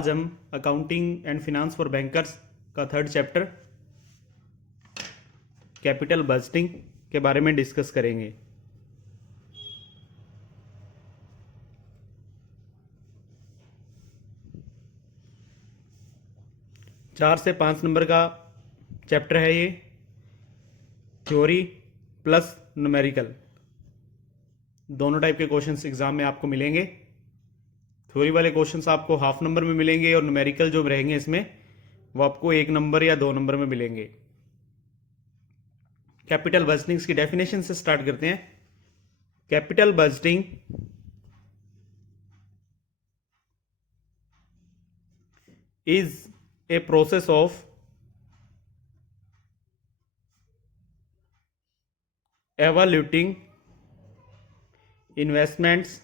आज हम accounting and finance for bankers का थर्ड चैप्टर कैपिटल बजटिंग के बारे में डिस्कस करेंगे। चार से 5 नंबर का चैप्टर है ये। थ्योरी प्लस न्यूमेरिकल दोनों टाइप के क्वेश्चंस एग्जाम में आपको मिलेंगे। थ्योरी वाले क्वेश्चंस आपको हाफ नंबर में मिलेंगे और न्यूमेरिकल जो रहेंगे इसमें वो आपको 1 नंबर या 2 नंबर में मिलेंगे। कैपिटल बजटिंग की डेफिनेशन से स्टार्ट करते हैं। Capital budgeting is a process of evaluating investments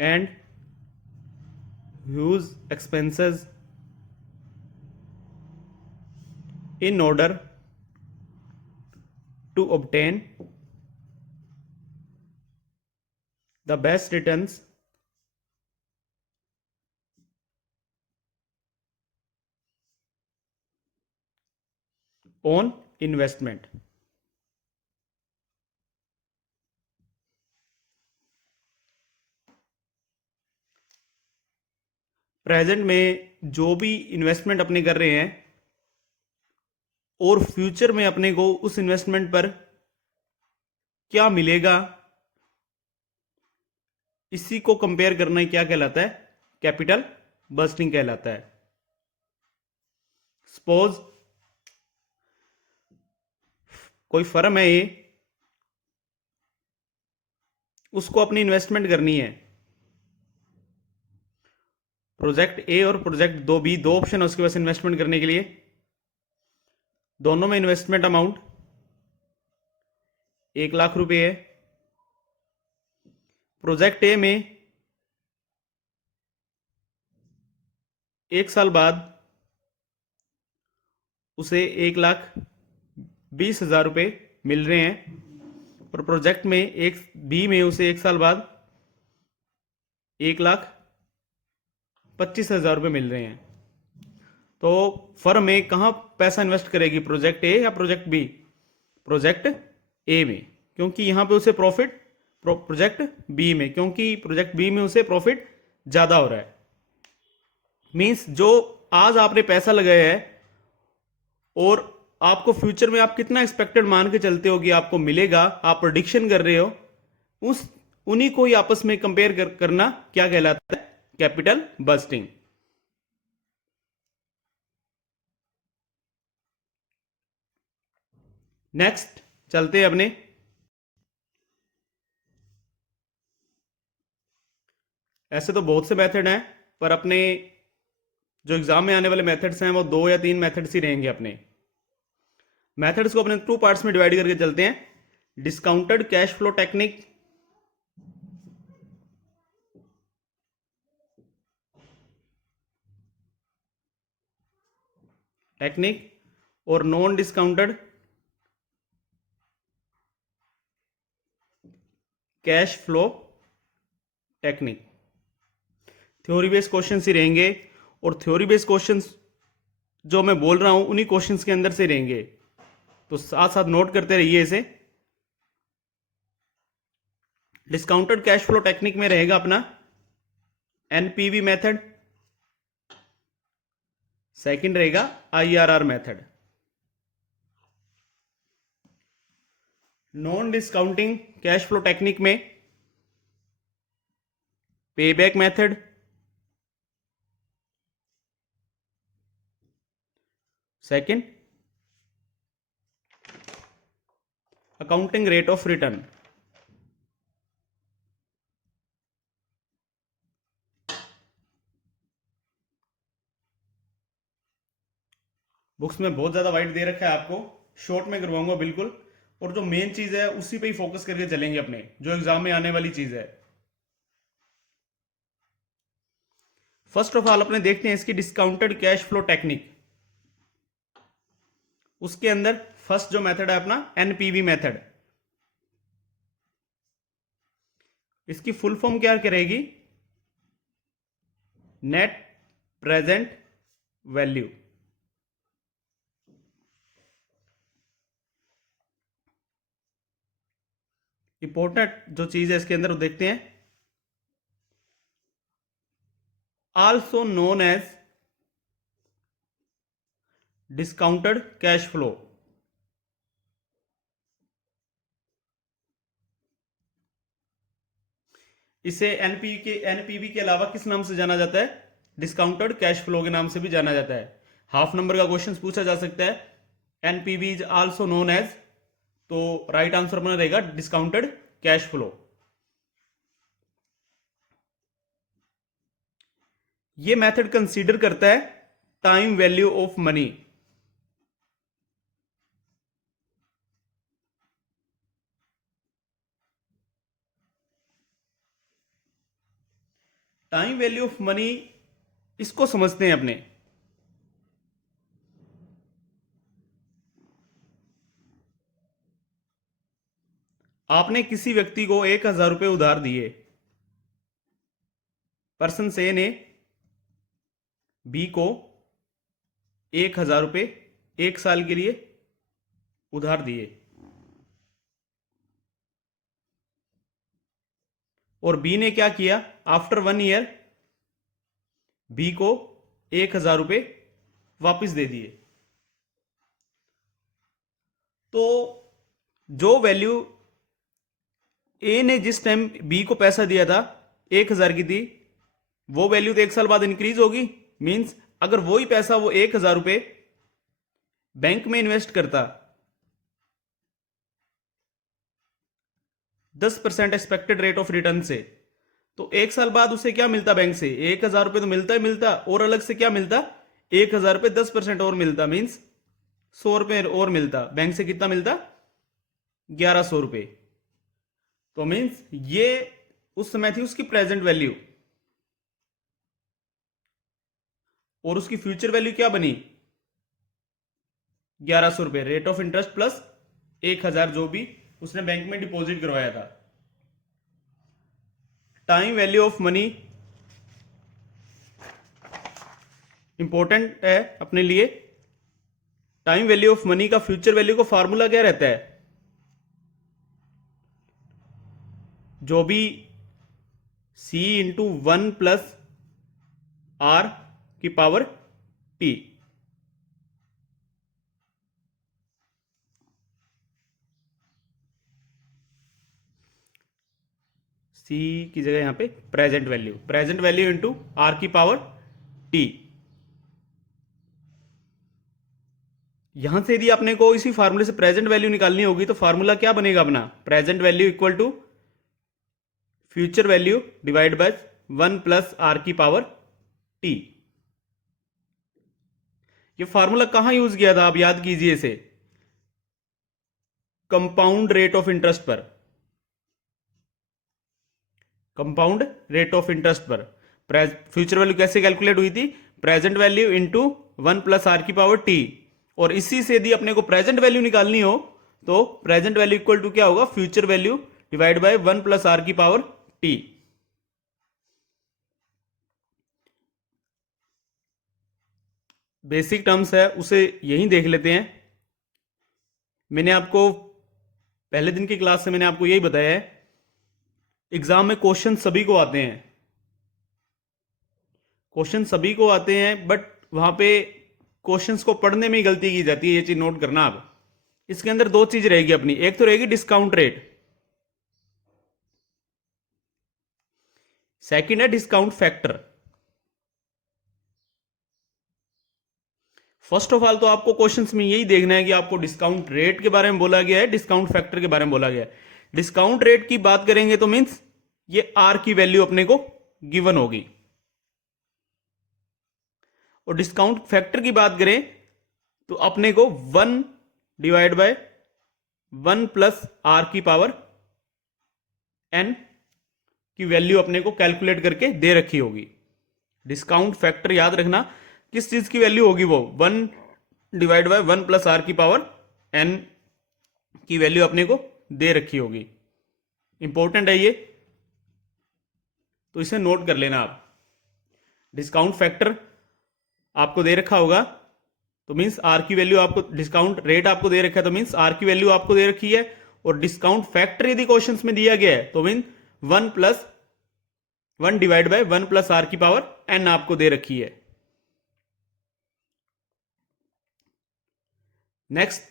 and use expenses in order to obtain the best returns on investment। Present में जो भी इन्वेस्टमेंट अपने कर रहे हैं और फ्यूचर में अपने को उस इन्वेस्टमेंट पर क्या मिलेगा, इसी को कंपेयर करना क्या कहलाता है? कैपिटल बजटिंग कहलाता है। सपोज कोई फर्म है ये, उसको अपनी इन्वेस्टमेंट करनी है। प्रोजेक्ट ए और प्रोजेक्ट 2B दो ऑप्शन है उसके पास इन्वेस्टमेंट करने के लिए। दोनों में इन्वेस्टमेंट अमाउंट 1 लाख रुपए है। प्रोजेक्ट ए में 1 साल बाद उसे 1,20,000 रुपए मिल रहे हैं और प्रोजेक्ट में एक बी में उसे 1 साल बाद 1,25,000 रुपए मिल रहे हैं। तो फर्म में कहाँ पैसा इन्वेस्ट करेगी, प्रोजेक्ट ए या प्रोजेक्ट बी? प्रोजेक्ट ए में, क्योंकि यहां पे उसे प्रॉफिट, प्रोजेक्ट बी में क्योंकि प्रोजेक्ट बी में उसे प्रॉफिट ज्यादा हो रहा है। मींस जो आज आपने पैसा लगाया है और आपको फ्यूचर में आप कितना एक्सपेक्टेड मान के चलते हो कि आपको मिलेगा, आप प्रेडिक्शन कर रहे हो, उन्हीं को ही आपस में कंपेयर करना क्या कहलाता है? Capital budgeting. नेक्स्ट चलते हैं अपने ऐसे तो बहुत से मेथड हैं, पर अपने जो एग्जाम में आने वाले मेथड्स हैं वो 2 या 3 मेथड्स ही रहेंगे। अपने मेथड्स को अपने 2 पार्ट्स में डिवाइड करके चलते हैं। डिस्काउंटेड कैश फ्लो टेक्निक और non discounted cash flow technique. Theory based questions ही रहेंगे और थ्योरी बेस्ड क्वेश्चंस जो मैं बोल रहा हूं उन्हीं क्वेश्चंस के अंदर से रहेंगे, तो साथ साथ नोट करते रहिए इसे। डिस्काउंटेड कैश फ्लो टेक्निक में रहेगा अपना एनपीवी मेथड, सेकंड रहेगा IRR method. Non discounting cash flow technique में payback method, second accounting rate of return. Books में बहुत ज्यादा वाइड दे रखा है, आपको शॉर्ट में करवाऊंगा बिल्कुल, और जो मेन चीज है उसी पे ही फोकस करके चलेंगे अपने, जो एग्जाम में आने वाली चीज है। फर्स्ट ऑफ ऑल अपने देखते हैं इसकी डिस्काउंटेड कैश फ्लो टेक्निक। उसके अंदर फर्स्ट जो मेथड है अपना एनपीवी मेथड। इसकी फुल फॉर्म क्या करेगी? Net present value. इंपॉर्टेंट जो चीज है इसके अंदर वो देखते हैं। Also known as discounted cash flow. इसे एनपीवी के अलावा किस नाम से जाना जाता है? डिस्काउंटेड कैश फ्लो के नाम से भी जाना जाता है। हाफ नंबर का क्वेश्चन पूछा जा सकता है। NPV is also known as, तो राइट आंसर अपना रहेगा डिस्काउंटेड कैश फ्लो। ये मेथड कंसीडर करता है time value of money. Time value of money इसको समझते हैं अपने। आपने किसी व्यक्ति को 1,000 रुपए उधार दिए। पर्सन से ने बी को 1,000 रुपए 1 साल के लिए उधार दिए, और बी ने क्या किया? आफ्टर 1 ईयर बी को 1,000 रुपए वापस दे दिए। तो जो वैल्यू ए ने जिस टाइम बी को पैसा दिया था 1,000 की थी, वो वैल्यू तो 1 साल बाद इंक्रीज होगी। मींस अगर वही पैसा वो 1,000 रुपए बैंक में इन्वेस्ट करता, 10% एक्सपेक्टेड रेट ऑफ रिटर्न से, तो 1 साल बाद उसे क्या मिलता? बैंक से 1,000 रुपए तो मिलता ही मिलता, और अलग से क्या मिलता? 1,000 रुपए 10% और मिलता, मीन्स 100 रुपए और मिलता। बैंक से कितना मिलता? 1,100 रुपए। तो मीन्स ये उस समय थी उसकी प्रेजेंट वैल्यू, और उसकी फ्यूचर वैल्यू क्या बनी? 1,100 रुपए, रेट ऑफ इंटरेस्ट प्लस 1,000 जो भी उसने बैंक में डिपॉजिट करवाया था। Time value of money important है अपने लिए। टाइम वैल्यू ऑफ मनी का फ्यूचर वैल्यू का फॉर्मूला क्या रहता है? जो भी C इंटू 1 प्लस R की पावर T। C की जगह यहां पे प्रेजेंट वैल्यू इंटू R की पावर T। यहां से यदि अपने को इसी फार्मूले से प्रेजेंट वैल्यू निकालनी होगी तो फार्मूला क्या बनेगा अपना? Present value equal to future value divide by 1 plus R की पावर T। ये फार्मूला कहां यूज किया था? आप याद कीजिए इसे, कंपाउंड रेट ऑफ इंटरेस्ट पर। कंपाउंड रेट ऑफ इंटरेस्ट पर फ्यूचर वैल्यू कैसे कैलकुलेट हुई थी? Present value into 1 plus R की पावर T। और इसी से यदि अपने को प्रेजेंट वैल्यू निकालनी हो तो प्रेजेंट वैल्यू इक्वल टू क्या होगा? Future value divide by 1 plus R की पावर T। बेसिक टर्म्स है उसे यही देख लेते हैं। मैंने आपको पहले दिन की क्लास से मैंने आपको यही बताया है, एग्जाम में क्वेश्चन सभी को आते हैं, बट वहां पे क्वेश्चंस को पढ़ने में ही गलती की जाती है। ये चीज नोट करना आप। इसके अंदर दो चीज रहेगी अपनी, एक तो रहेगी डिस्काउंट रेट, सेकंड है discount factor. First of all तो आपको क्वेश्चंस में यही देखना है कि आपको डिस्काउंट रेट के बारे में बोला गया है, डिस्काउंट फैक्टर के बारे में बोला गया है। डिस्काउंट रेट की बात करेंगे तो मींस ये आर की वैल्यू अपने को गिवन होगी, और डिस्काउंट फैक्टर की बात करें तो अपने को 1 डिवाइड बाय 1 प्लस आर की पावर एन की वैल्यू अपने को कैलकुलेट करके दे रखी होगी। डिस्काउंट फैक्टर याद रखना किस चीज की वैल्यू होगी, वो 1 डिवाइड बाय 1 प्लस आर की पावर एन की वैल्यू अपने को दे रखी होगी। इंपॉर्टेंट है ये। तो इसे नोट कर लेना आप। डिस्काउंट फैक्टर आपको दे रखा होगा, तो मीन्स आर की वैल्यू आपको, डिस्काउंट रेट आपको दे रखा है तो मीन्स आर की वैल्यू आपको दे रखी है। और डिस्काउंट फैक्टर यदि क्वेश्चन में दिया गया है तो mean 1 divide by 1 plus R की पावर एन आपको दे रखी है। नेक्स्ट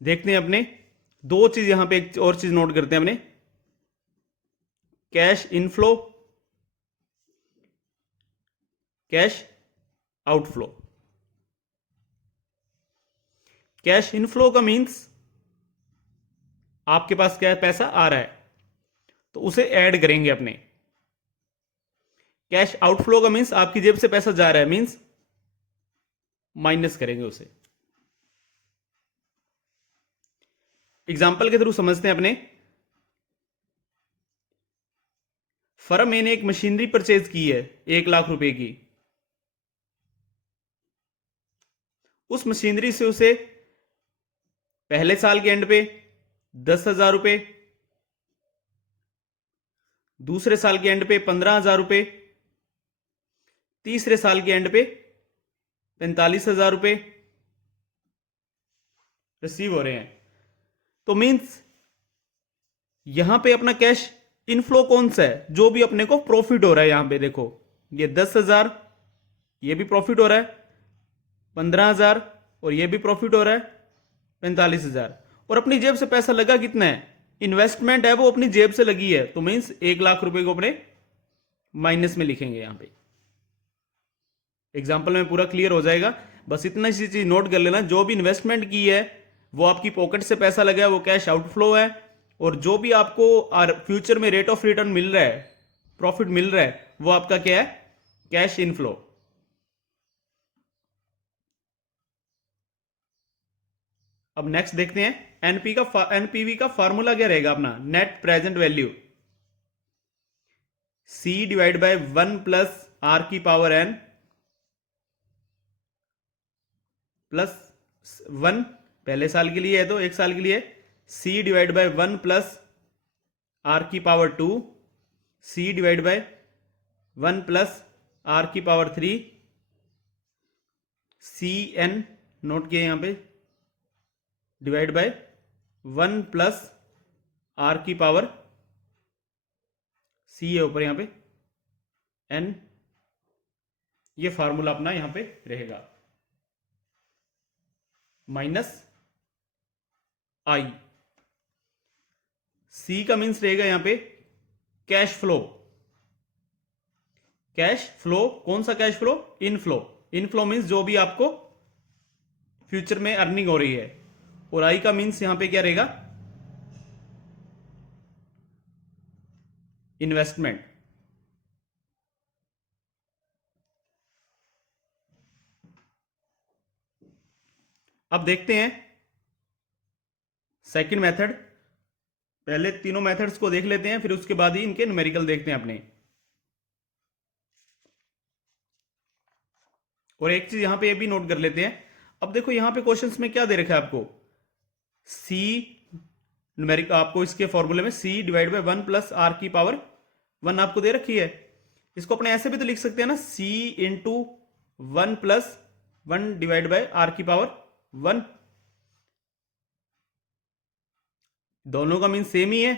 देखते हैं अपने दो चीज, यहां पे एक और चीज नोट करते हैं अपने, cash inflow, cash outflow. Cash inflow का मीन्स आपके पास क्या पैसा आ रहा है तो उसे ऐड करेंगे अपने। कैश आउटफ्लो का मीन्स आपकी जेब से पैसा जा रहा है, मीन्स माइनस करेंगे उसे। एग्जाम्पल के थ्रू समझते हैं अपने। फर्म ने एक मशीनरी परचेज की है 1 लाख रुपए की। उस मशीनरी से उसे पहले साल के एंड पे 10,000 रुपए, दूसरे साल के एंड पे 15,000 रुपए, तीसरे साल के एंड पे 45,000 रुपए रिसीव हो रहे हैं। तो मींस यहां पे अपना कैश इनफ्लो कौन सा है, जो भी अपने को प्रॉफिट हो रहा है। यहां पे देखो ये 10,000, ये भी प्रॉफिट हो रहा है, 15,000 और ये भी प्रॉफिट हो रहा है 45,000। और अपनी जेब से पैसा लगा कितना है, इन्वेस्टमेंट है वो अपनी जेब से लगी है, तो मीन्स 1 लाख रुपए को अपने माइनस में लिखेंगे यहां पे। एग्जाम्पल में पूरा क्लियर हो जाएगा, बस इतना सी चीज नोट कर लेना, जो भी इन्वेस्टमेंट की है वो आपकी पॉकेट से पैसा लगा है वो कैश आउटफ्लो है, और जो भी आपको फ्यूचर में रेट ऑफ रिटर्न मिल रहा है, प्रॉफिट मिल रहा है, वो आपका क्या है, कैश इनफ्लो। अब नेक्स्ट देखते हैं एनपीवी का फॉर्मूला क्या रहेगा अपना, net present value, C divide by 1 plus R की पावर एन प्लस 1, पहले साल के लिए है तो एक साल के लिए C divide by 1 plus R की power 2, C divide by 1 plus R की पावर 3, सी एन नोट किए यहां पे, डिवाइड बाय 1 प्लस आर की पावर, सी है ऊपर यहां पे, एन, ये फार्मूला अपना यहां पे रहेगा, माइनस आई। सी का मीन्स रहेगा यहां पे कैश फ्लो। कैश फ्लो कौन सा cash flow, inflow. Inflow means जो भी आपको फ्यूचर में अर्निंग हो रही है, और आई का मीन्स यहां पे क्या रहेगा, इन्वेस्टमेंट। अब देखते हैं सेकंड मेथड, पहले तीनों मेथड्स को देख लेते हैं फिर उसके बाद ही इनके न्यूमेरिकल देखते हैं अपने। और एक चीज यहां पे ये भी नोट कर लेते हैं, अब देखो यहां पे क्वेश्चंस में क्या दे रखा है आपको, सी न्यूमेरिक, आपको इसके फॉर्मूले में सी डिवाइड बाय 1 प्लस आर की पावर 1 आपको दे रखी है। इसको अपने ऐसे भी तो लिख सकते हैं ना, C into 1 plus 1 divide by R की पावर 1, दोनों का मीन सेम ही है।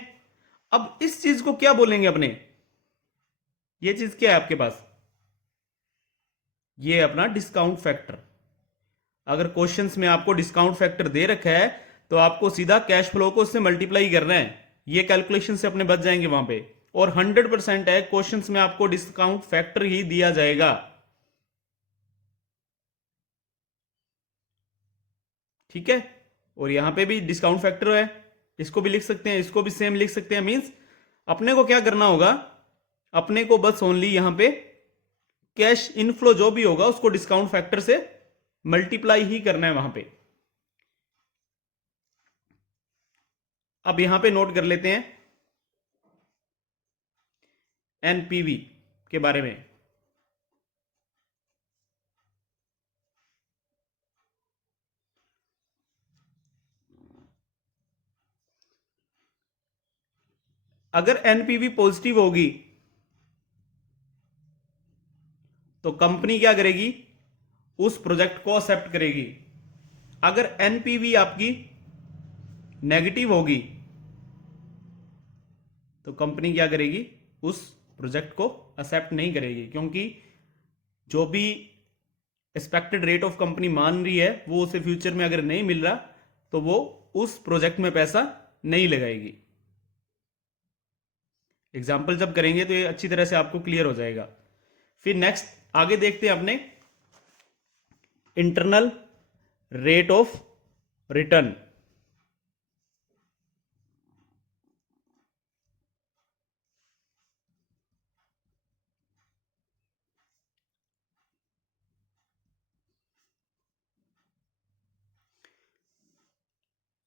अब इस चीज को क्या बोलेंगे अपने, ये चीज क्या है आपके पास, ये अपना डिस्काउंट फैक्टर। अगर क्वेश्चंस में आपको डिस्काउंट फैक्टर दे रखा है तो आपको सीधा कैश फ्लो को उससे मल्टीप्लाई करना है, ये कैलकुलेशन से अपने बच जाएंगे वहां पे। और 100% है क्वेश्चंस में आपको डिस्काउंट फैक्टर ही दिया जाएगा, ठीक है। और यहां पे भी डिस्काउंट फैक्टर है, इसको भी लिख सकते हैं, इसको भी सेम लिख सकते हैं। मींस अपने को क्या करना होगा, अपने को बस ओनली यहां पे कैश इनफ्लो जो भी होगा उसको डिस्काउंट फैक्टर से मल्टीप्लाई ही करना है वहां पे। अब यहां पे नोट कर लेते हैं एनपीवी के बारे में। अगर एनपीवी पॉजिटिव होगी तो कंपनी क्या करेगी, उस प्रोजेक्ट को एक्सेप्ट करेगी। अगर एनपीवी आपकी नेगेटिव होगी तो कंपनी क्या करेगी, उस प्रोजेक्ट को एक्सेप्ट नहीं करेगी, क्योंकि जो भी एक्सपेक्टेड रेट ऑफ कंपनी मान रही है वो उसे फ्यूचर में अगर नहीं मिल रहा तो वो उस प्रोजेक्ट में पैसा नहीं लगाएगी। एग्जाम्पल जब करेंगे तो ये अच्छी तरह से आपको क्लियर हो जाएगा। फिर नेक्स्ट आगे देखते हैं अपने इंटरनल रेट ऑफ रिटर्न।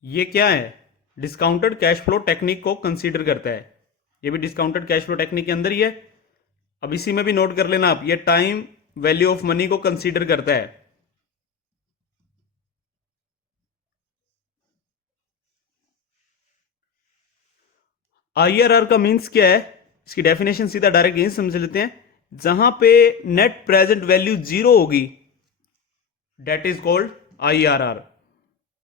ये क्या है, डिस्काउंटेड कैश फ्लो टेक्निक को कंसीडर करता है। ये भी डिस्काउंटेड कैश फ्लो टेक्निक के अंदर ही है। अब इसी में भी नोट कर लेना आप, ये टाइम वैल्यू ऑफ मनी को कंसीडर करता है। आईआरआर का मीन्स क्या है, इसकी डेफिनेशन सीधा डायरेक्ट यही समझ लेते हैं। जहां पे नेट प्रेजेंट वैल्यू जीरो होगी, डेट इज कॉल्ड आईआरआर।